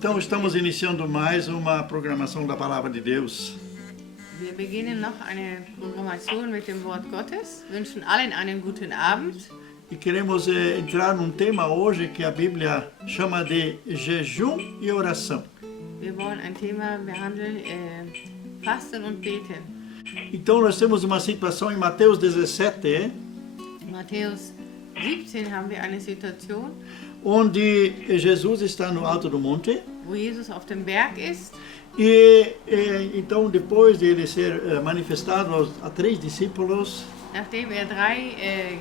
Então estamos iniciando mais uma programação da Palavra de Deus. Wir beginnen noch eine Programmation mit dem Wort Gottes, wünschen allen einen guten Abend. E queremos entrar num tema hoje que a Bíblia chama de jejum e oração. Wir wollen ein Thema behandeln, Fasten und Beten. Então nós temos uma situação em Mateus 17, In Matthäus 17 haben wir eine Situation, onde Jesus está no alto do monte. wo Jesus auf dem Berg ist. E então depois de ele ser manifestado a 3 discípulos, Nachdem drei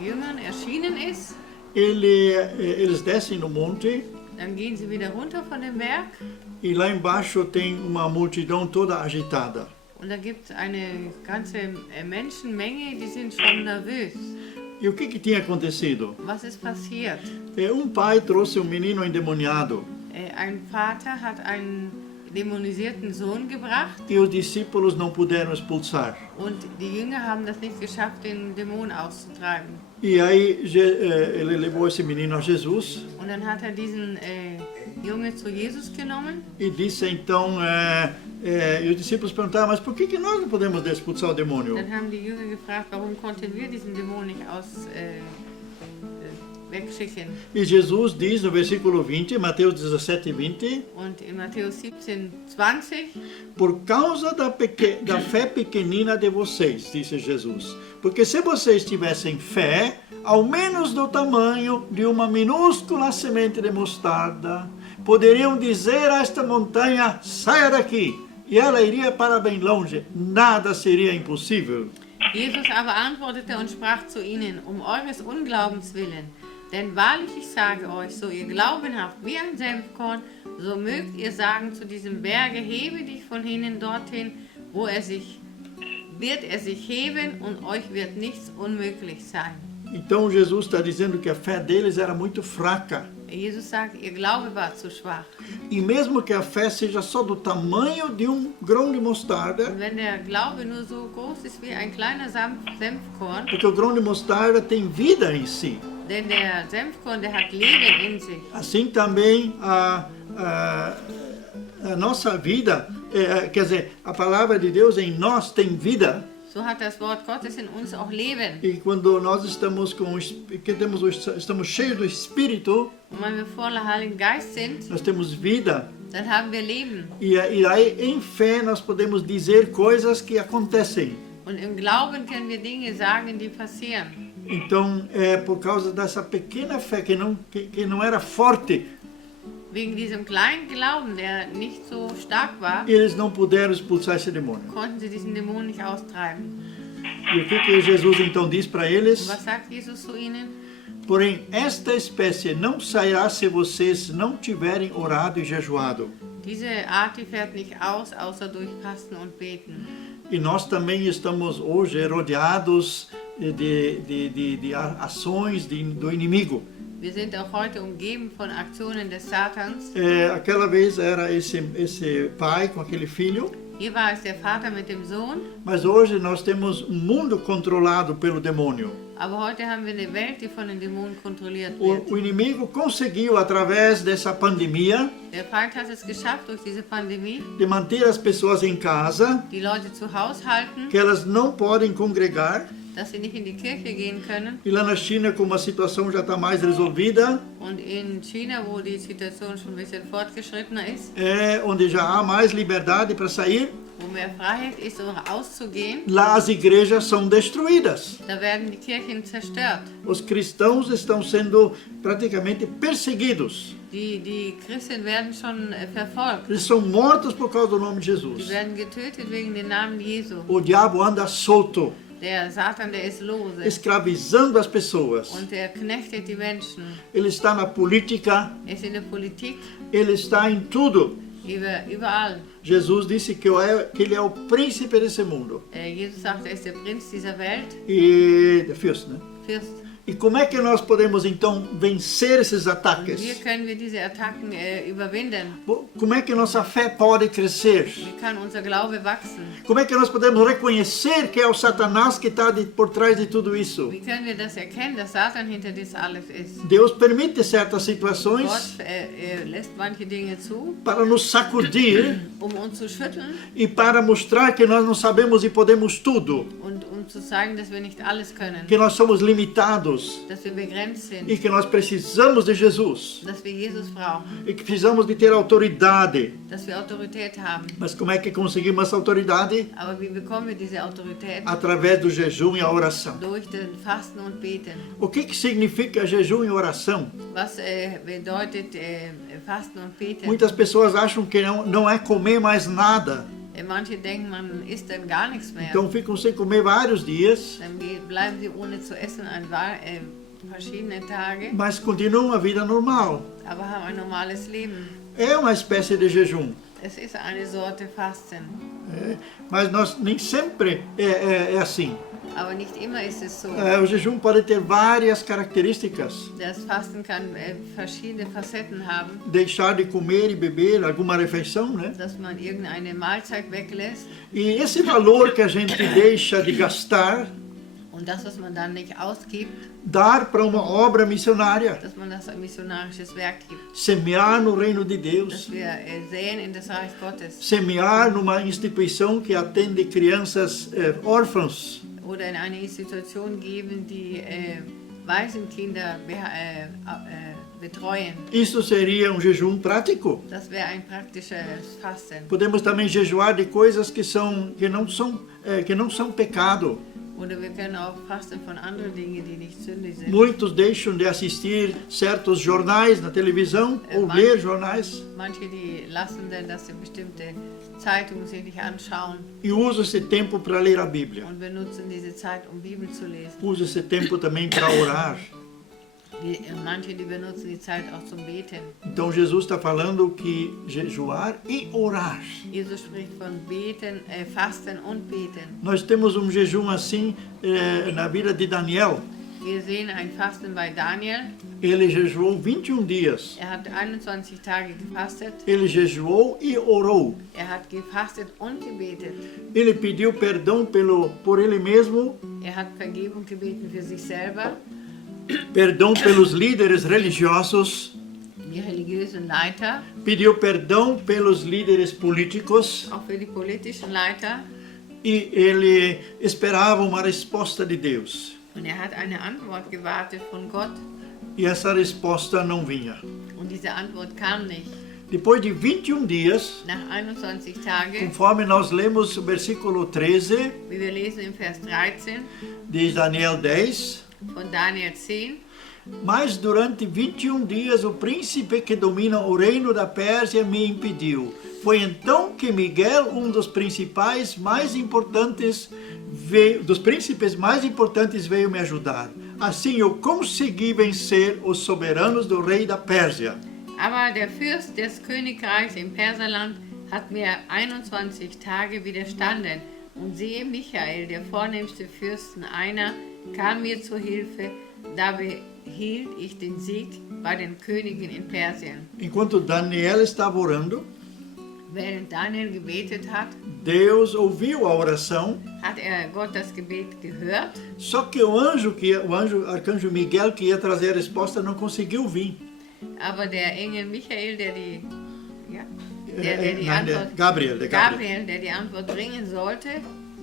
Jüngern erschienen ist, eles descem no monte dann gehen sie wieder runter von dem Berg e lá embaixo tem uma multidão toda agitada. und da gibt es eine ganze Menschenmenge, die sind schon nervös. E o que tinha acontecido? Was ist passiert? Pai trouxe menino endemoniado Ein Vater hat einen dämonisierten Sohn gebracht e os discípulos não puderam expulsar. und die Jünger haben das nicht geschafft, den Dämon auszutreiben. E aí ele levou esse menino a Jesus Und dann hat diesen Junge zu Jesus genommen e disse então, e os discípulos perguntaram, mas por que nós não podemos expulsar o demônio? Dann haben die Jünger gefragt, warum konnten wir diesen Dämon nicht wegschicken. E Jesus diz no versículo 20, Mateus 17, 20, Und in Matthäus 17, 20, por causa da fé pequenina de vocês, disse Jesus. Porque se vocês tivessem fé, ao menos do tamanho de uma minúscula semente de mostarda, poderiam dizer a esta montanha, saia daqui, e ela iria para bem longe. Nada seria impossível. Jesus aber antwortete und sprach zu ihnen, um eures Unglaubens willen. Denn wahrlich, ich sage euch, so ihr Glauben habt wie ein Senfkorn, so mögt ihr sagen zu diesem Berge, hebe dich von hinnen dorthin, wird er sich heben und euch wird nichts unmöglich sein. Então Jesus está dizendo que a fé deles era muito fraca. Jesus sagt, ihr Glaube war zu schwach. E mesmo que a fé seja só do tamanho de grão de mostarda, Und wenn der Glaube nur so groß ist wie ein kleiner Senfkorn, porque o grão de mostarda tem vida em si. denn der Senfkorn, der hat Leben in sich. Assim também a nossa vida, quer dizer, a palavra de Deus em nós tem vida. So hat das Wort Gottes in uns auch Leben. E quando nós estamos estamos cheios do Espírito, Und wenn wir voller Heiligen Geist sind, nós temos vida. dann haben wir Leben. E aí em fé nós podemos dizer coisas que acontecem. Und im Glauben können wir Dinge sagen, die passieren. Então é por causa dessa pequena fé que não era forte, Wegen diesem kleinen Glauben, der nicht so stark war, eles não puderam expulsar esse demônio. konnten sie diesen Dämon nicht austreiben. E o que Jesus então diz para Und eles? was sagt Jesus zu ihnen? Porém, esta espécie não sairá se vocês não tiverem orado e jejuado. Diese Art, die fährt nicht aus, außer durch Fasten und Beten. E nós também estamos hoje rodeados de ações do inimigo. Wir sind auch heute umgeben von Aktionen des Satans. Aquela vez era esse pai com aquele filho, Hier war es der Vater mit dem Sohn, mas hoje nós temos um mundo controlado pelo demônio. aber heute haben wir eine Welt, die von den Dämonen kontrolliert wird. O inimigo conseguiu, através dessa pandemia, Der Feind hat es geschafft, durch diese Pandemie de manter as pessoas em casa, die Leute zu Hause halten, que elas não podem congregar. dass sie nicht in die Kirche gehen können. E lá na China, como a situação já está mais resolvida, Und in China, wo die Situation schon ein bisschen fortgeschrittener ist, onde já há mais liberdade para sair, wo mehr Freiheit ist, um auszugehen, lá as igrejas são destruídas. da werden die Kirchen zerstört. Os cristãos estão sendo praticamente perseguidos. Die Christen werden schon verfolgt. Eles são mortos por causa do nome de Die Jesus. werden getötet wegen dem Namen Jesu. O diabo anda solto, Der Satan, der ist lose. escravizando as pessoas. Und der knechtet die Menschen. Ele está na política, Er ist in der Politik, ele está em tudo. überall. Jesus disse que ele é o príncipe desse mundo. Jesus sagt, er ist der Prinz dieser Welt, E der Fürst, né? Fürst. E como é que nós podemos então vencer esses Wie ataques? können wir diese Attacken überwinden? Como é que nossa fé pode crescer? Wie kann unser Glaube wachsen? Como é que nós podemos reconhecer que é o Satanás que está por trás de tudo isso? Wie können wir das erkennen, dass Satan hinter dies alles ist? Deus permite certas situações Gott lässt manche Dinge zu, para nos sacudir uns zu schütteln e para mostrar que nós não sabemos e podemos tudo, und zu zeigen, dass wir nicht alles können, que nós somos limitados dass wir begrenzt sind, e que nós precisamos de Jesus dass wir Jesus brauchen, e que precisamos de ter autoridade. dass wir Autorität haben. Mas como é que conseguimos essa autoridade? Aber wie bekommen wir diese Autorität? Através do jejum e a oração. Durch den Fasten und Beten. O que significa jejum e oração? Was bedeutet Fasten und Beten? Muitas pessoas acham que não é comer mais nada. Manche denken, man isst dann gar nichts mehr. Então ficam sem comer vários dias, Dann bleiben sie ohne zu essen verschiedene Tage, mas continuam a vida normal. aber haben ein normales Leben. É uma espécie de jejum. Es ist eine Sorte Fasten. Mas nós nem sempre é assim. Aber nicht immer ist es so. O jejum pode ter várias características. Das Fasten kann verschiedene Facetten haben, Deixar de comer e beber alguma refeição, né? dass man irgendeine Mahlzeit weglässt E esse valor que a gente deixa de gastar, und das, was man dann nicht ausgibt, dar para uma obra missionária. dass man das ein missionarisches Werk gibt. Semear no reino de Dass Deus. wir säen in das Reich Gottes Semear numa instituição que atende crianças órfãs. oder in eine Institution geben, die Waisenkinder betreuen. Isso seria um jejum prático. Das wäre ein praktisches Fasten. Podemos também jejuar de coisas que não são pecado. Oder wir können auch fasten von anderen Dingen, die nicht sündig sind. Muitos deixam de assistir certos jornais na televisão ou ler jornais Manche, die lassen dann, dass sie bestimmte Zeitungen sich nicht anschauen e usam esse tempo para ler a Bíblia. und benutzen diese Zeit, um Bibel zu lesen. Usa esse tempo também para orar. Manche, die benutzen die Zeit auch zum Beten. Então Jesus está falando que jejuar e orar. Jesus spricht von Beten, Fasten und Beten. Nós temos um jejum assim na vida de Daniel. Wir sehen ein Fasten bei Daniel. Ele jejuou 21 dias. Er hat 21 Tage gefastet. Ele jejuou e orou. Er hat gefastet und gebetet. Ele pediu perdão por ele mesmo, Er hat Vergebung gebeten für sich selber, perdão pelos líderes religiosos, die religiösen Leiter, pediu perdão pelos líderes políticos auch für die politischen Leiter. e ele esperava uma resposta de Deus. Und er hat eine Antwort gewartet von Gott. E essa resposta não vinha. Und diese Antwort kam nicht. Depois de 21 dias, Nach 21 Tagen, conforme nós lemos o versículo 13 wie wir lesen im Vers 13 de Daniel 10, von Daniel 10, mas durante 21 dias o príncipe que domina o reino da Pérsia me impediu. Foi então que Miguel, um dos príncipes mais importantes veio me ajudar. Assim eu consegui vencer os soberanos do rei da Pérsia. aber der Fürst des Königreichs im Perserland hat mir 21 Tage widerstanden. Und siehe, Michael, der vornehmste Fürsten einer, kam mir zur Hilfe. Da behielt ich den Sieg bei den Königen in Persien. Enquanto Daniel estava orando, Während Daniel gebetet hat, Deus ouviu a oração, hat Gott das Gebet gehört. só que o arcanjo Miguel, que ia trazer a resposta, não conseguiu vir. Aber der Engel Michael, der die Antwort, Gabriel, Gabriel, der die Antwort bringen sollte,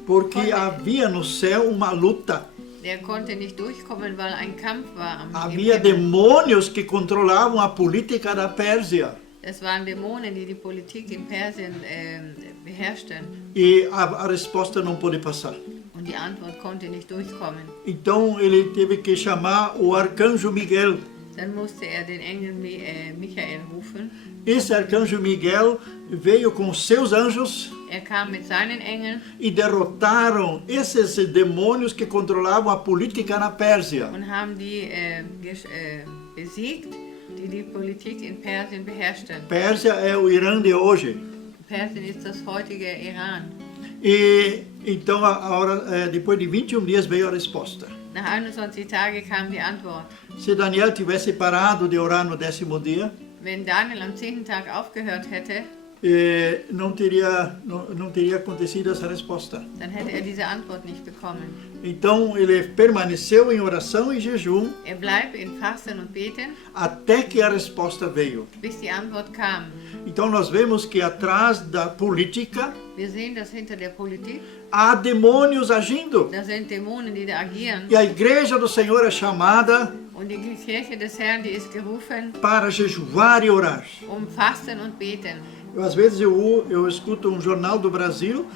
porque havia no céu uma luta. der konnte nicht durchkommen, weil ein Kampf war im Havia Himmel. demônios que controlavam a política da Pérsia. Es waren Dämonen, die die Politik in Persien beherrschten. E a resposta não pôde passar. Und die Antwort konnte nicht durchkommen. Então ele teve que chamar o arcanjo Miguel. Dann musste er den Engel Michael rufen. Esse arcanjo Miguel veio com seus anjos Er kam mit seinen Engeln e derrotaram esses demônios que controlavam a política na Pérsia. und haben die besiegt, die die Politik in Persien beherrschten. Pérsia é o Irã de hoje. Persien ist das heutige Iran. E então depois de 21 dias veio a resposta. Nach 21 Tagen kam die Antwort. Se Daniel tivesse parado de orar no 10º dia, Wenn Daniel am 10. Tag aufgehört hätte, não teria acontecido essa resposta. dann hätte er diese Antwort nicht bekommen. Então ele permaneceu em oração e jejum Bleibt in Fasten und Beten, até que a resposta veio. bis die Antwort kam. Então nós vemos que atrás da política Wir sehen das hinter der Politik. há demônios agindo. Da sind Dämonen, die da agieren. E a igreja do Senhor é chamada Und die Kirche des Herrn, die ist gerufen, para jejuar e orar. Fasten und Beten. Às vezes eu escuto um jornal do Brasil,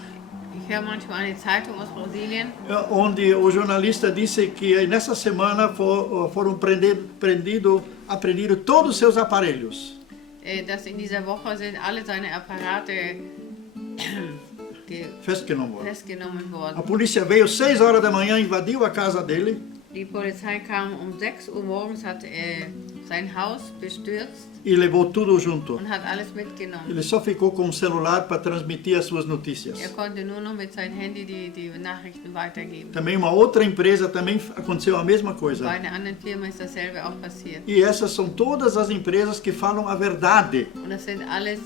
Ich höre manchmal eine Zeitung aus Brasilien, onde o jornalista disse que nessa semana foram apreendidos todos os seus aparelhos. dass in dieser Woche sind alle seine Apparate Festgenommen worden. festgenommen A worden. polícia veio 6 horas da manhã, invadiu a casa dele Die Polizei kam um 6 Uhr morgens, hat sein Haus bestürzt e levou tudo junto. und hat alles mitgenommen. Ele só ficou com o celular para transmitir as suas notícias. Konnte nur noch mit seinem Handy die Nachrichten weitergeben. Também uma outra empresa também aconteceu a mesma Bei coisa. einer anderen Firma ist dasselbe auch passiert. E essas são todas as empresas que falam a verdade. Und das sind alles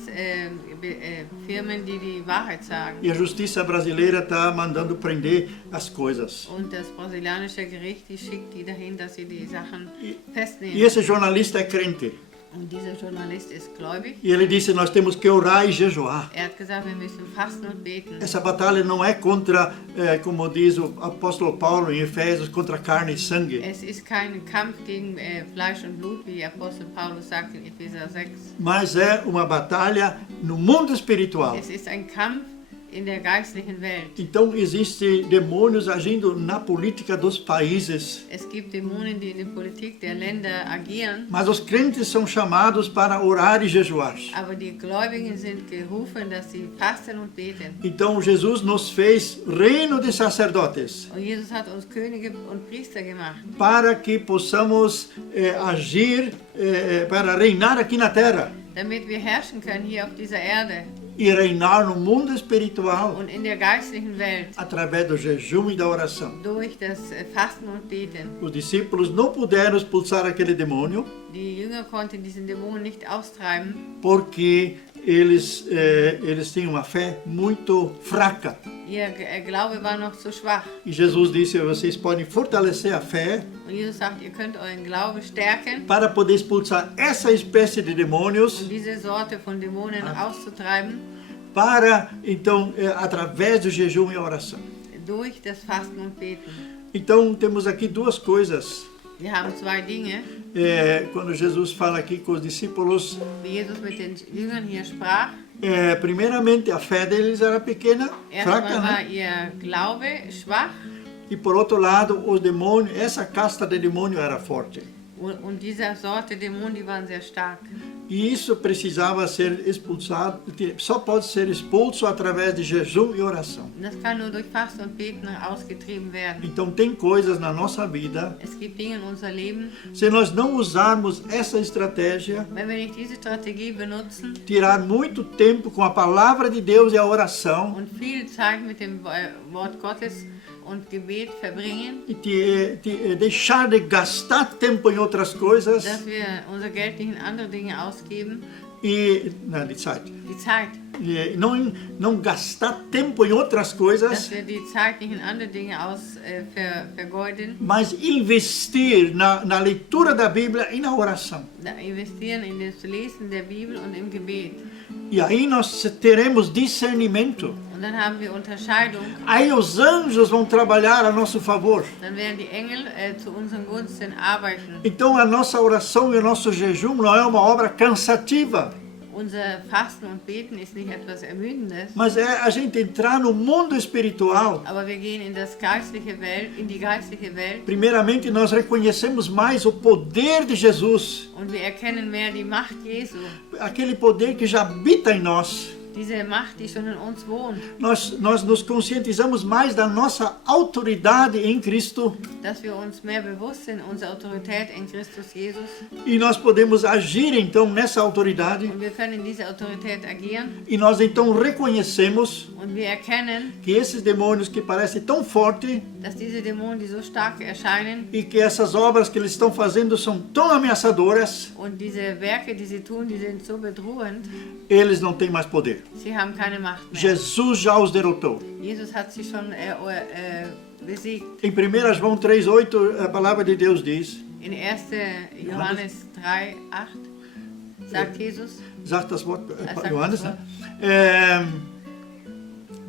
Firmen, die die Wahrheit sagen. E a justiça brasileira está mandando prender as coisas. Und das brasilianische Gericht, die schickt die dahin, dass sie die Sachen E festnehmen. esse jornalista é crente. Und dieser Journalist ist gläubig. E ele disse, nós temos que orar e jejuar. Hat gesagt, wir müssen fasten und beten. Essa batalha não é contra, como diz o apóstolo Paulo em Efésios, contra carne e sangue. Es ist kein Kampf gegen Fleisch und Blut, wie Apostel Paulus sagt in Epheser 6. Mas é uma batalha no mundo espiritual. Es ist ein Kampf in der geistlichen Welt. Então existem demônios agindo na política dos países. Es gibt Dämonen, die in der Politik der Länder agieren, Mas os crentes são chamados para orar e jejuar. aber die Gläubigen sind gerufen, dass sie fasten und beten. Então Jesus nos fez reino de sacerdotes Und Jesus hat uns Könige und Priester gemacht, para que possamos agir, para reinar aqui na terra damit wir herrschen können hier auf dieser Erde e reinar no mundo espiritual und in der geistlichen Welt através do jejum e da oração. durch das Fasten und Beten. Os discípulos não puderam expulsar aquele demônio Die Jünger konnten diesen Dämon nicht austreiben, porque eles tinham uma fé muito fraca. ihr Glaube war noch zu schwach. E Jesus disse, vocês podem fortalecer a fé Und Jesus sagt, ihr könnt euren Glauben stärken, para poder expulsar essa espécie de demônios, um diese Sorte von Dämonen auszutreiben, para, então, através do jejum e a oração. durch das Fasten und Beten. Então, temos aqui duas coisas. Wir haben zwei Dinge. Quando Jesus fala aqui com os discípulos, Wie Jesus mit den Jüngern hier sprach. primeiramente, a fé deles era pequena, fraca, Erstmal war né? ihr Glaube schwach E por outro lado, os demônios, essa casta de demônio era forte. und diese Sorte Dämonen, die waren sehr stark. E isso precisava ser expulsado, só pode ser expulso através de jejum e oração. Und das kann nur durch Fasten und Beten ausgetrieben werden. Então tem coisas na nossa vida, Es gibt Dinge in unser Leben, se nós não usarmos essa estratégia, wenn wir nicht diese Strategie benutzen tirar muito tempo com a palavra de Deus e a oração, und viel Zeit mit dem Wort Gottes und Gebet verbringen, e deixar de gastar tempo em outras coisas, dass wir unser Geld nicht in andere Dinge ausgeben, die Zeit. die Zeit, E não gastar tempo em outras dass coisas, wir die Zeit nicht in andere Dinge vergeuden, mas investir na leitura da Bíblia e na oração. investieren in das Lesen der Bibel und im Gebet. E aí nós teremos discernimento. Und dann haben wir Unterscheidung, Aí os anjos vão trabalhar a nosso favor. dann werden die Engel zu unseren Gunsten arbeiten. Então a nossa oração e o nosso jejum não é uma obra cansativa, Unser Fasten und Beten ist nicht etwas Ermüdendes, mas é a gente entrar no mundo espiritual. aber wir gehen in die geistliche Welt Primeiramente nós reconhecemos mais o poder de Jesus, und wir erkennen mehr die Macht Jesu, aquele poder que já habita em nós. diese Macht, die schon in uns wohnt, Nós nos conscientizamos mais da nossa autoridade em Cristo dass wir uns mehr bewusst sind, unserer Autorität in Christus Jesus. e nós podemos agir então nessa autoridade Und wir können in dieser Autorität agieren e nós então reconhecemos und wir erkennen, que esses demônios que parecem tão fortes dass diese Dämonen, die so stark erscheinen e que essas obras que eles estão fazendo são tão ameaçadoras, und diese Werke, die sie tun, die sind so bedrohend, eles não têm mais poder. sie haben keine Macht mehr. Jesus já os derrotou. Jesus hat sie schon besiegt. Em 1 João 3,8 a palavra de Deus diz, In 1. Johannes 3, 8 sagt Jesus, sagt das Wort sagt Johannes, das né?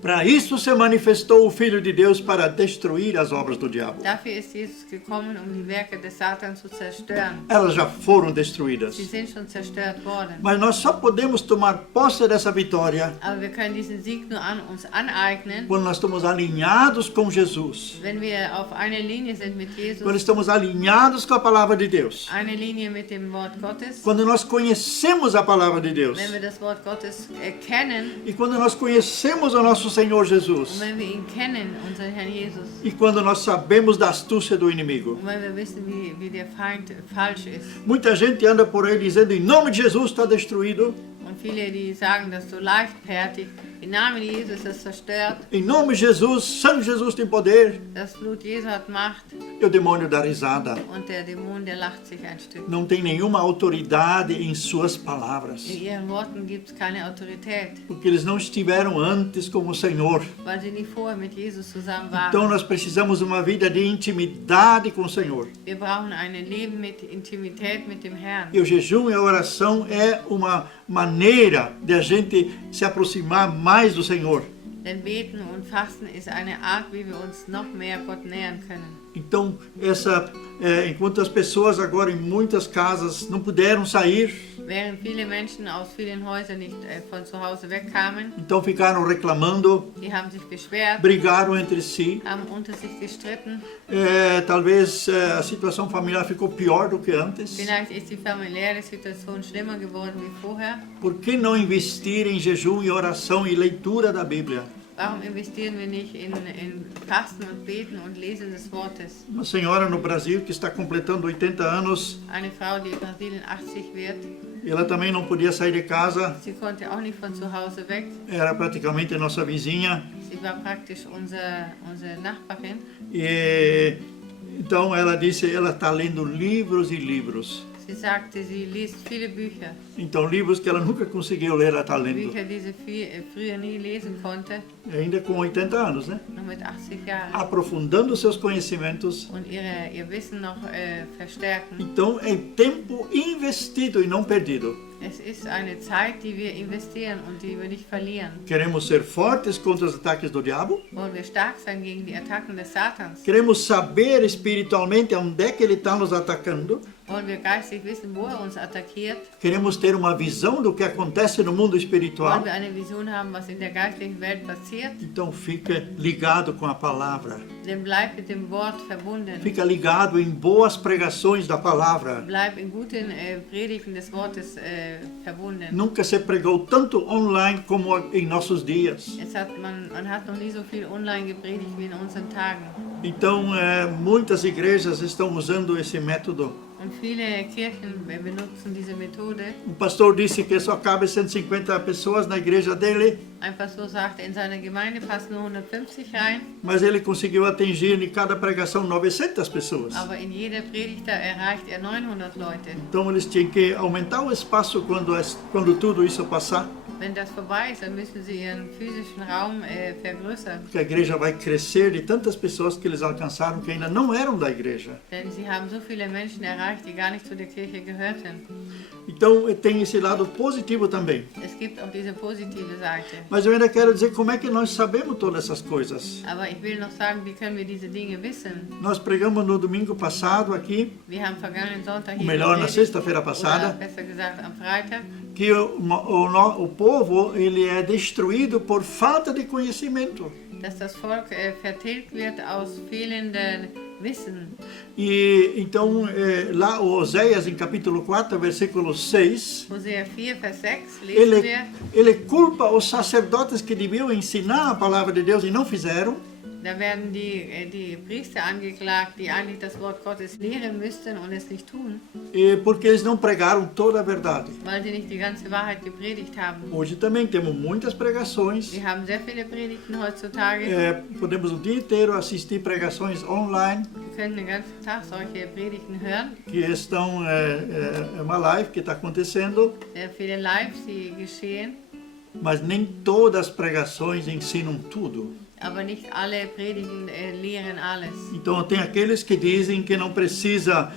Para isso se manifestou o Filho de Deus para destruir as obras do diabo. dafür ist Jesus gekommen, die Werke des Satans zu zerstören. Elas já foram destruídas. Sie sind schon zerstört worden. Mas nós só podemos tomar posse dessa vitória Aber wir können diesen Sieg nur an uns aneignen, quando nós estamos alinhados com Jesus. wenn wir auf einer Linie sind mit Jesus, Quando estamos alinhados com a palavra de Deus. eine Linie mit dem Wort Gottes, Quando nós conhecemos a palavra de Deus. wenn wir das Wort Gottes erkennen E quando nós conhecemos o nosso Senhor und Jesus. wenn wir ihn kennen, unseren Herrn Jesus, E quando nós sabemos da astúcia do inimigo. und wenn wir wissen, wie der Feind falsch ist. Muita gente anda por aí dizendo, em nome de Jesus está destruído. Und viele, die sagen das so leichtfertig, im Namen Jesus ist es zerstört, Em nome de Jesus, sangue de Jesus tem poder. das Blut Jesu hat Macht E o demônio dá risada. und der Dämon, der lacht sich ein Stück. Não tem nenhuma autoridade em suas palavras. In ihren Worten gibt es keine Autorität, Porque eles não estiveram antes com o Senhor. weil sie nie vorher mit Jesus zusammen waren. Então nós precisamos de uma vida de intimidade com o Senhor. Wir brauchen ein Leben mit Intimität mit dem Herrn. E o jejum e a oração é uma maneira de a gente se aproximar mais do Senhor. Denn Beten und Fasten ist eine Art, wie wir uns noch mehr Gott nähern können. Então, enquanto as pessoas agora em muitas casas não puderam sair, Während viele Menschen aus vielen Häusern nicht von zu Hause wegkamen, então ficaram reclamando, die haben sich beschwert, brigaram entre si. haben unter sich gestritten. Talvez a situação familiar ficou pior do que antes. Vielleicht ist die familiäre Situation schlimmer geworden wie vorher. Por que não investir em jejum e oração e leitura da Bíblia? Warum investieren wir nicht in Fasten und Beten und Lesen des Wortes? Uma senhora no Brasil que está completando 80 anos, Eine Frau, die in Brasilien 80 wird, ela também não podia sair de casa, sie konnte auch nicht von zu Hause weg. era praticamente nossa vizinha. Sie war praktisch unsere Nachbarin. E então ela disse, ela está lendo livros e livros. Sie sagte, sie liest viele Bücher. Então livros que ela nunca conseguiu ler, ela está lendo. Bücher, die sie früher nie lesen konnte, Ainda com 80 anos, né? noch mit 80 Jahren. Aprofundando seus conhecimentos. Und ihr Wissen noch verstärken. Então é tempo investido e não perdido. Es ist eine Zeit, die wir investieren und die wir nicht verlieren. Queremos ser fortes contra os ataques do diabo? Wollen wir stark sein gegen die Attacken des Satans? Queremos saber espiritualmente onde é que ele está nos atacando? Wollen wir geistig wissen, wo uns attackiert? Queremos ter uma visão do que acontece no mundo espiritual? Wollen wir eine Vision haben, was in der geistlichen Welt passiert? Então fica ligado com a palavra. Dann bleib mit dem Wort verbunden. Fica ligado em boas pregações da palavra. Bleib in guten Predigten des Wortes verbunden. Nunca se pregou tanto online como em nossos dias. Man hat noch nie so viel online gepredigt wie in unseren Tagen. Então, muitas igrejas estão usando esse método. Und viele Kirchen benutzen diese Methode. O pastor disse que só cabe 150 pessoas na igreja dele, Ein Pastor sagte, in seiner Gemeinde passen nur 150 rein, mas ele conseguiu atingir em cada pregação 900 pessoas. aber in jeder Predigt erreicht 900 Leute. Então, eles tinham que aumentar o espaço quando tudo isso passar, Wenn das vorbei ist, dann müssen sie ihren physischen Raum vergrößern. porque a igreja vai crescer de tantas pessoas que eles alcançaram que ainda não eram da igreja. Denn sie haben so viele Menschen erreicht, die gar nicht zu der Kirche gehörten. Então, tem esse lado positivo também. Es gibt auch diese positive Seite. Mas eu ainda quero dizer como é que nós sabemos todas essas coisas. Aber ich will noch sagen, wie können wir diese Dinge wissen? Nós pregamos no domingo passado aqui, Wir haben vergangenen Sonntag ou hier melhor, na gepredigt, sexta-feira oder passada, besser gesagt am Freitag, que o povo ele é destruído por falta de conhecimento. dass das Volk vertilgt wird aus fehlendem wissen. E então, lá o Oséias, em capítulo 4, versículo 6, Hosea 4, Vers 6 lesen wir, ele culpa os sacerdotes que deviam ensinar a palavra de Deus e não fizeram. da werden die Priester angeklagt, die eigentlich das Wort Gottes lehren müssten und es nicht tun, Porque eles não pregaram toda a verdade. weil sie nicht die ganze Wahrheit gepredigt haben. Hoje também temos muitas pregações. Wir haben sehr viele Predigten heutzutage. Podemos o dia inteiro assistir pregações online, Wir können den ganzen Tag solche Predigten hören. que estão, é uma live que está acontecendo, Sehr viele Lives, die geschehen, mas nem todas as pregações ensinam tudo. aber nicht alle Predigten lehren alles. Então tem aqueles que dizem que não precisa,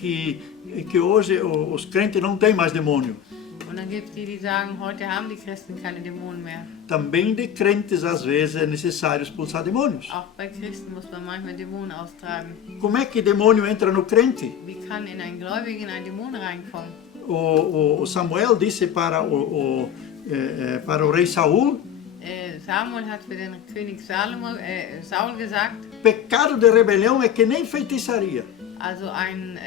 que hoje os crentes não têm mais demônio. Und dann gibt es die, die sagen, heute haben die Christen keine Dämonen mehr. Também de crentes às vezes é necessário expulsar demônios. Auch bei Christen muss man manchmal Dämonen austragen. Como é que demônio entra no crente? Wie kann in einen Gläubigen ein Dämon reinkommen? O Samuel disse para o rei Saul: Samuel hat für den König Saul gesagt, pecado de rebelião é que nem feitiçaria. also eine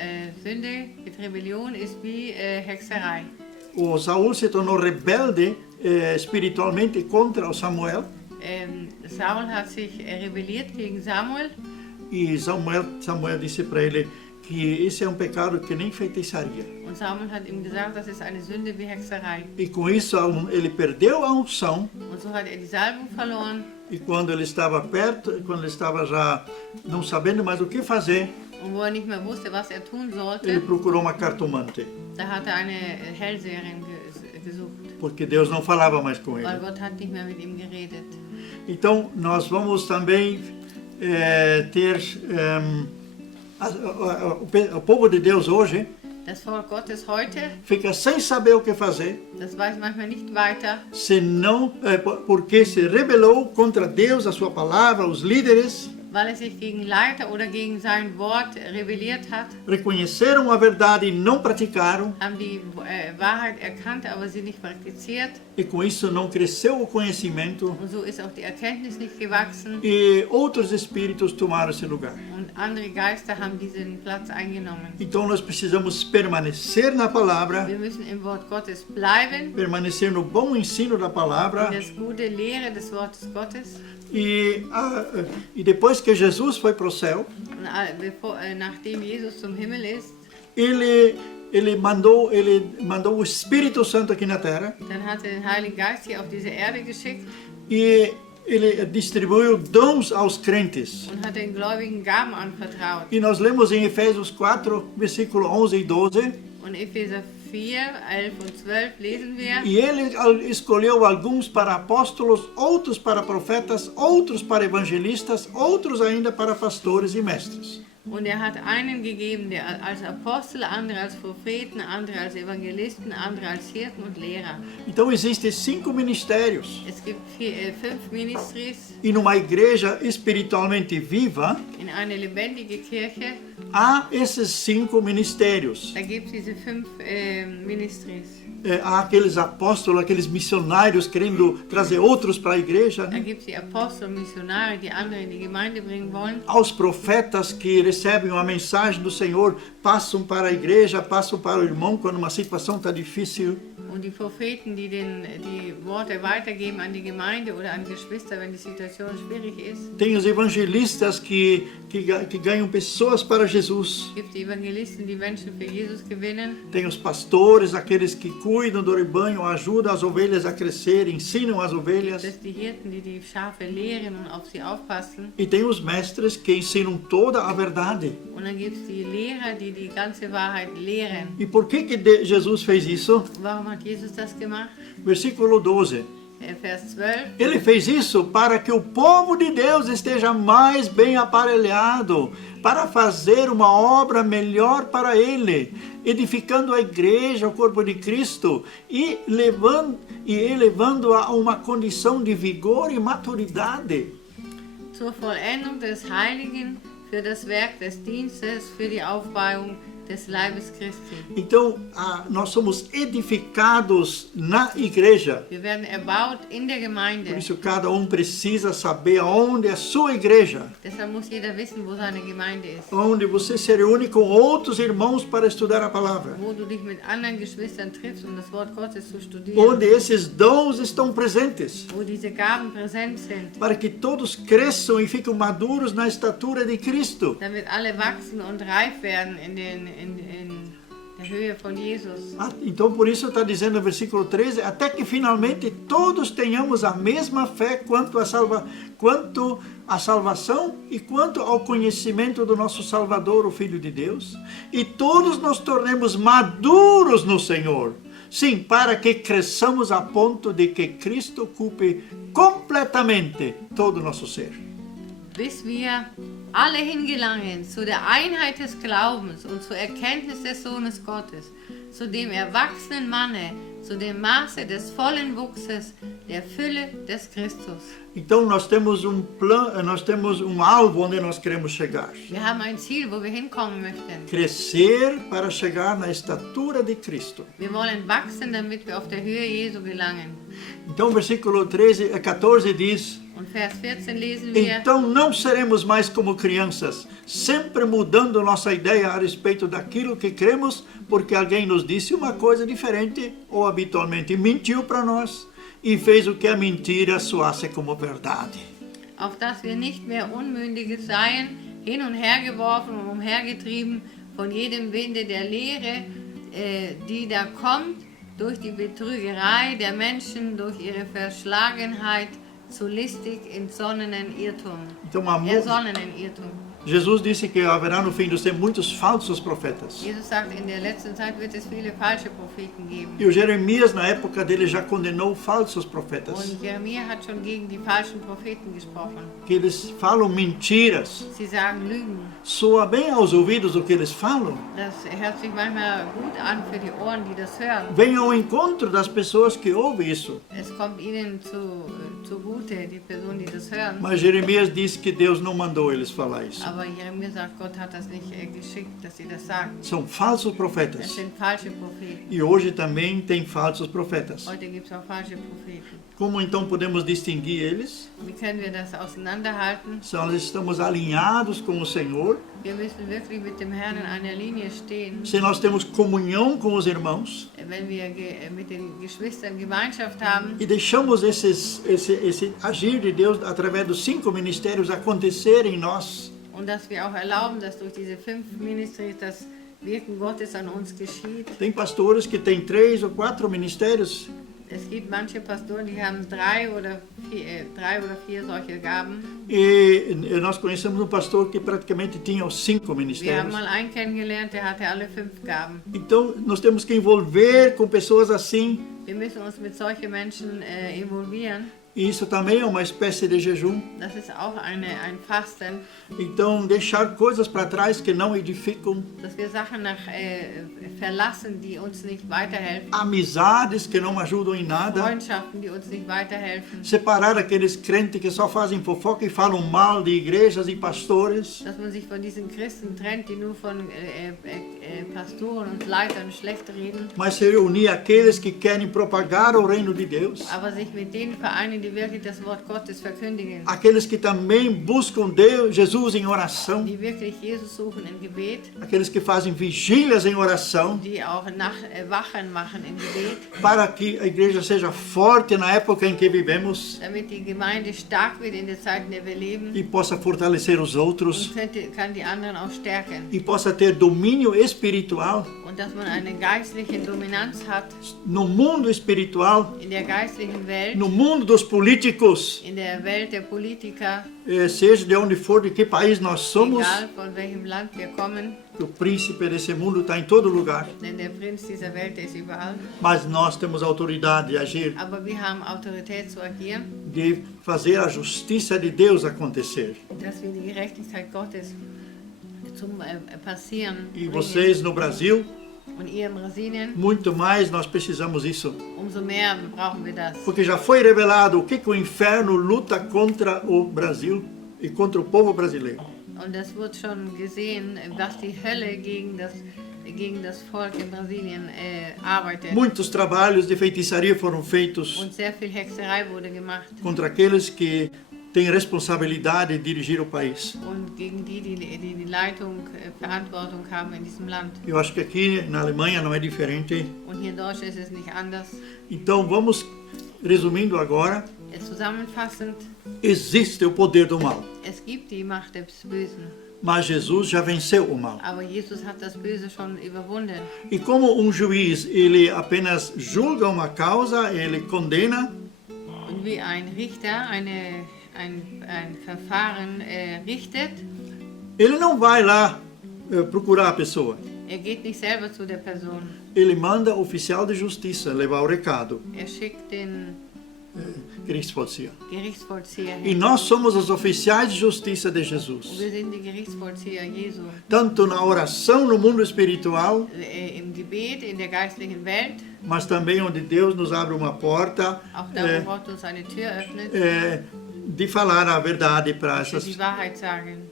Sünde mit Rebellion ist wie Hexerei. O Saul se tornou rebelde espiritualmente contra o Samuel, Saul hat sich rebelliert gegen Samuel e Samuel disse para ele que esse é um pecado que nem feitiçaria. und Samuel hat ihm gesagt, das ist eine Sünde wie Hexerei. E com isso ele perdeu a unção, Und so hat die Salbung verloren. e quando ele estava perto, quando ele estava já não sabendo mais o que fazer, Und wo nicht mehr wusste, was tun ele sollte, procurou uma cartomante, da hat eine Hellseherin gesucht, porque Deus não falava mais com weil ele. Gott hat nicht mehr mit ihm geredet. Então nós vamos também ter o povo de Deus hoje Das Volk Gottes heute, fica sem saber o que fazer, das weiß manchmal nicht weiter, porque se rebelou contra Deus, a sua palavra, os líderes, weil es sich gegen Leiter oder gegen sein Wort rebelliert hat, reconheceram a verdade e não praticaram, haben die Wahrheit erkannt, aber sie nicht praktiziert. e com isso não cresceu o conhecimento, Und so ist auch die Erkenntnis nicht gewachsen. e outros espíritos tomaram esse lugar. Und andere Geister haben diesen Platz eingenommen. Então nós precisamos permanecer na palavra, Wir müssen im Wort Gottes bleiben, permanecer no bom ensino da palavra, in das gute Lehre des Wortes Gottes. e depois que Jesus foi para o céu, Und nachdem Jesus zum Himmel ist, ele mandou o Espírito Santo aqui na terra, dann hat er den Heiligen Geist hier auf diese Erde geschickt e ele distribuiu dons aos crentes. und hat den Gläubigen Gaben anvertraut. E nós lemos em Efésios 4, versículo 11 e 12, Und Epheser 4, 11 und 12 lesen wir. e ele escolheu alguns para apóstolos, outros para profetas, outros para evangelistas, outros ainda para pastores e mestres. Und er hat einen gegeben, der als Apostel, andere als Propheten, andere als Evangelisten, andere als Hirten und Lehrer. Então existem 5 ministérios. Es gibt 5 Ministries. E numa igreja espiritualmente viva, In einer lebendigen Kirche, há esses 5 ministérios. da gibt es diese 5 Ministries. Há aqueles apóstolos, aqueles missionários querendo trazer outros para a igreja, Da gibt es die Apostel, Missionare, die andere in die Gemeinde bringen wollen. aos profetas que recebem uma mensagem do Senhor, passam para a igreja, passam para o irmão quando uma situação está difícil. Und die Propheten, die die Worte weitergeben an die Gemeinde oder an Geschwister, wenn die Situation schwierig ist. Tem os evangelistas que ganham pessoas para Jesus. Es gibt die Evangelisten, die Menschen für Jesus gewinnen. Tem os pastores, aqueles que cuidam do rebanho, ajudam as ovelhas a crescer, ensinam as ovelhas. Das sind die Hirten, die die Schafe lehren und auf sie aufpassen. E tem os mestres que ensinam toda a verdade. Und dann gibt es die Lehrer, die die ganze Wahrheit lehren. E por que Jesus fez isso? Warum hat Jesus das gemacht? Versículo 12. Vers 12. Ele fez isso para que o povo de Deus esteja mais bem aparelhado, para fazer uma obra melhor para Ele, edificando a igreja, o corpo de Cristo, e elevando-a a uma condição de vigor e maturidade. Zur Vollendung des Heiligen, für das Werk des Dienstes, für die Aufbauung des Leibes Christi. Então, nós somos edificados na igreja. Wir werden erbaut in der Por Gemeinde. isso, cada um precisa saber aonde é a sua igreja, Deshalb muss jeder wissen, wo seine Gemeinde ist. onde você se reúne com outros irmãos para estudar a palavra, Wo du dich mit anderen Geschwistern triffst, um das Wort Gottes zu studieren. onde esses dons estão presentes, Wo diese Gaben präsent sind. para que todos cresçam e fiquem maduros na estatura de Cristo. Damit alle wachsen und reif werden in der Höhe von Jesus. Então, por isso está dizendo no versículo 13, até que finalmente todos tenhamos a mesma fé quanto à salvação e quanto ao conhecimento do nosso Salvador, o Filho de Deus, e todos nos tornemos maduros no Senhor. Sim, para que cresçamos a ponto de que Cristo ocupe completamente todo o nosso ser. Bis wir alle hingelangen zu der Einheit des Glaubens und zur Erkenntnis des Sohnes Gottes, zu dem erwachsenen Manne, zu dem Maße des vollen Wuchses, der Fülle des Christus. Então nós temos plano, nós temos alvo onde nós queremos chegar. Wir haben ein Ziel, wo wir hinkommen möchten. Crescer para chegar na estatura de Cristo. Wir wollen wachsen, damit wir auf der Höhe Jesu gelangen. Então versículo 14 diz: Und Vers 14 lesen wir: então não seremos mais como crianças, sempre mudando nossa ideia a respeito daquilo que cremos, porque alguém nos disse uma coisa diferente ou habitualmente mentiu para nós e fez o que a mentira soasse como verdade. auf dass wir nicht mehr Unmündige seien, hin und her geworfen und umhergetrieben von jedem Winde der Lehre, die da kommt, durch die Betrügerei der Menschen, durch ihre Verschlagenheit, zu listig entsonnenen Irrtum. Então, Ersonnenen Irrtum. Jesus disse que haverá no fim dos tempos muitos falsos profetas. Jesus sagt, in der letzten Zeit wird es viele falsche Propheten geben. E o Jeremias, na época dele, já condenou falsos profetas. Und Jeremia hat schon gegen die falschen Propheten gesprochen. Que eles falam mentiras. Sie sagen Lügen. Soa bem aos ouvidos o que eles falam. Das hört sich manchmal gut an für die Ohren, die das hören. Vem ao encontro das pessoas que ouvem isso. Es kommt ihnen zugute, die Personen, die das hören. Mas Jeremias disse que Deus não mandou eles falar isso. Aber Jeremia sagt, Gott hat das nicht geschickt, dass sie das sagen. São falsos Es profetas. sind falsche Propheten. E hoje também tem falsos profetas. Heute gibt es auch falsche Propheten. Como então podemos distinguir eles? Wie können wir das auseinanderhalten? Se nós estamos alinhados com o Senhor, Wir müssen wirklich mit dem Herrn in einer Linie stehen. se nós temos comunhão com os irmãos Wenn wir mit den Geschwistern Gemeinschaft haben e deixamos esse agir de Deus através dos 5 ministérios acontecer em nós, und dass wir auch erlauben, dass durch diese 5 Ministries das Wirken Gottes an uns geschieht. tem pastores que têm 3 ou 4 ministérios Es gibt manche Pastoren, die haben 3 oder 4 solche Gaben. e nós conhecemos um pastor que praticamente tinha os 5 Wir haben ministérios. mal einen kennengelernt, der hatte alle 5 Gaben. Então nós temos que envolver com pessoas assim. Wir müssen uns mit solchen Menschen involvieren. E isso também é uma espécie de jejum. Das ist auch ein Fasten, Então, deixar coisas para trás que não edificam, dass wir Sachen verlassen, die uns nicht weiterhelfen. amizades que não ajudam em nada, Freundschaften, die uns nicht weiterhelfen. separar aqueles crentes que só fazem fofoca e falam mal de igrejas e pastores, Dass man sich von diesen Christen trennt, die nur von Pastoren und Leitern schlecht reden. mas se reunir aqueles que querem propagar o reino de Deus, Aber sich mit denen vereinen, die wirklich das Wort Gottes verkündigen. aqueles que também buscam Deus, Jesus em oração, Die wirklich Jesus suchen im Gebet. aqueles que fazem vigílias em oração, Die auch Wachen machen im Gebet. para que a igreja seja forte na época em que vivemos Damit die Gemeinde stark wird in der Zeit, in der wir leben. e possa fortalecer os outros Und kann die anderen auch stärken. e possa ter domínio espiritual Und dass man eine geistliche Dominanz hat no mundo espiritual, in der geistlichen Welt, no mundo dos políticos, in der Welt der Politiker, seja de onde for, de que país nós somos, egal von welchem Land wir kommen, que o príncipe desse mundo está em todo lugar, denn der Prinz dieser Welt der ist überall. mas nós temos autoridade de agir, Aber wir haben Autorität zu agieren, de fazer a justiça de Deus acontecer. dass wir die Gerechtigkeit Gottes zum Passieren E bringen. vocês no Brasil, Und ihr in Brasilien, muito mais nós precisamos isso, umso mehr brauchen wir das. porque já foi revelado o que o inferno luta contra o Brasil e contra o povo brasileiro. Und das wird schon gesehen, was die Hölle gegen das gegen das Volk in Brasilien arbeitet. Muitos trabalhos de feitiçaria foram feitos Und sehr viel Hexerei wurde gemacht. contra aqueles que têm responsabilidade de dirigir o país. Und gegen die Leitung, Verantwortung haben in diesem Land. Eu acho que aqui na Alemanha não é diferente. Und hier in Deutschland ist es nicht anders. Então vamos, resumindo agora, Zusammenfassend, existe o poder do mal, es gibt die Macht des Bösen. mas Jesus já venceu o mal. Aber Jesus hat das Böse schon überwunden. E como um juiz, ele apenas julga uma causa, ele condena, Und wie ein Richter ein Verfahren richtet, ele não vai lá procurar a pessoa. geht nicht selber zu der Person. Ele manda o oficial de justiça levar o recado, Schickt den Gerichtsvollzieher. Gerichtsvollzieher E hin. nós somos os oficiais de justiça de Und Jesus. wir sind die Gerichtsvollzieher Jesu. Tanto na oração no mundo espiritual, Im Gebet, in der geistlichen Welt, mas também onde Deus nos abre uma porta auch da, wo Gott uns eine Tür öffnet, de falar a verdade para dass wir essas. die Wahrheit sagen,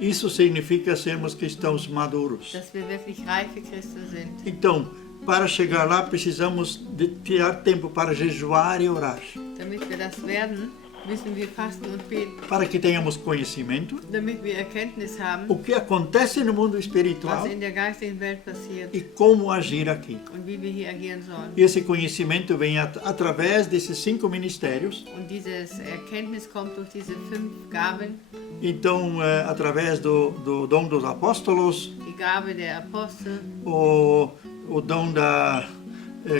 Isso significa sermos cristãos maduros. dass wir wirklich reife Christen sind. Então, para chegar lá, precisamos de tirar tempo para jejuar e orar, Damit wir das werden, müssen wir fasten und beten, para que tenhamos conhecimento damit wir Erkenntnis haben, o que acontece no mundo was espiritual in der geistigen Welt passiert e como agir aqui. und wie wir hier agieren sollen. E esse conhecimento vem através desses 5 ministérios. Und dieses Erkenntnis kommt durch diese 5 Gaben, Então, através do dom dos apóstolos, die Gabe der Apostel, o dom da,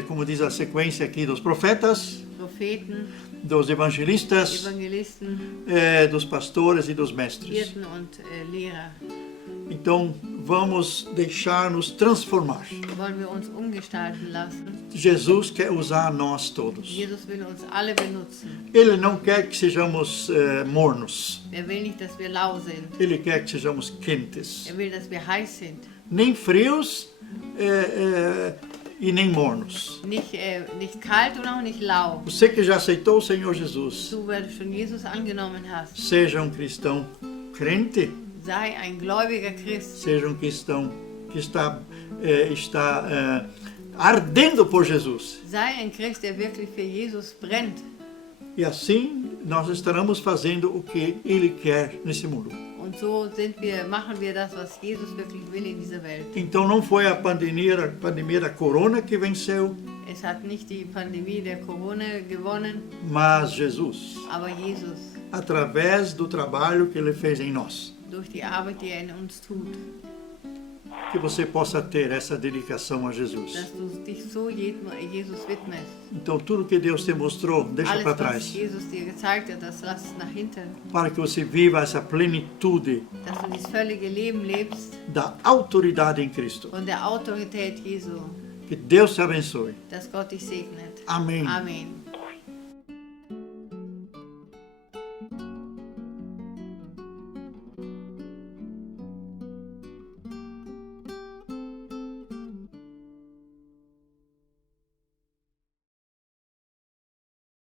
como diz a sequência aqui, dos profetas, Propheten, dos evangelistas, Evangelisten, dos pastores e dos mestres. Hirten und Lehrer. Então, vamos deixar-nos transformar. Wollen wir uns umgestalten lassen. Jesus quer usar nós todos. Jesus will uns alle benutzen. Ele não quer que sejamos mornos. Er will nicht, dass wir lau sind. Ele quer que sejamos quentes. Er will, dass wir heiß sind. Nem frios e nem mornos. Nicht kalt und auch nicht lau. Você que já aceitou o Senhor Jesus, Du, weil du schon Jesus angenommen hast, seja um cristão crente, sei ein gläubiger Christ. seja um cristão que está ardendo por Jesus. Sei ein Christ, der wirklich für Jesus brennt. E assim nós estaremos fazendo o que Ele quer nesse mundo. Und so machen wir das, was Jesus wirklich will in dieser Welt. Então não foi a pandemia da corona que venceu, Es hat nicht die Pandemie der Corona gewonnen, mas Jesus, aber Jesus, através do trabalho que Ele fez em nós. durch die Arbeit, die er in uns tut. Que você possa ter essa dedicação a Jesus. Dass du dich so Jesus widmest. Então tudo que Deus te mostrou, deixa Alles, para was trás, Jesus dir gezeigt hat, das lass es nach hinten. para que você viva essa plenitude Dass du dieses völlige Leben lebst da autoridade em Cristo. von der Autorität Jesu. Que Deus te abençoe. Dass Gott dich segnet. Amém. Amen.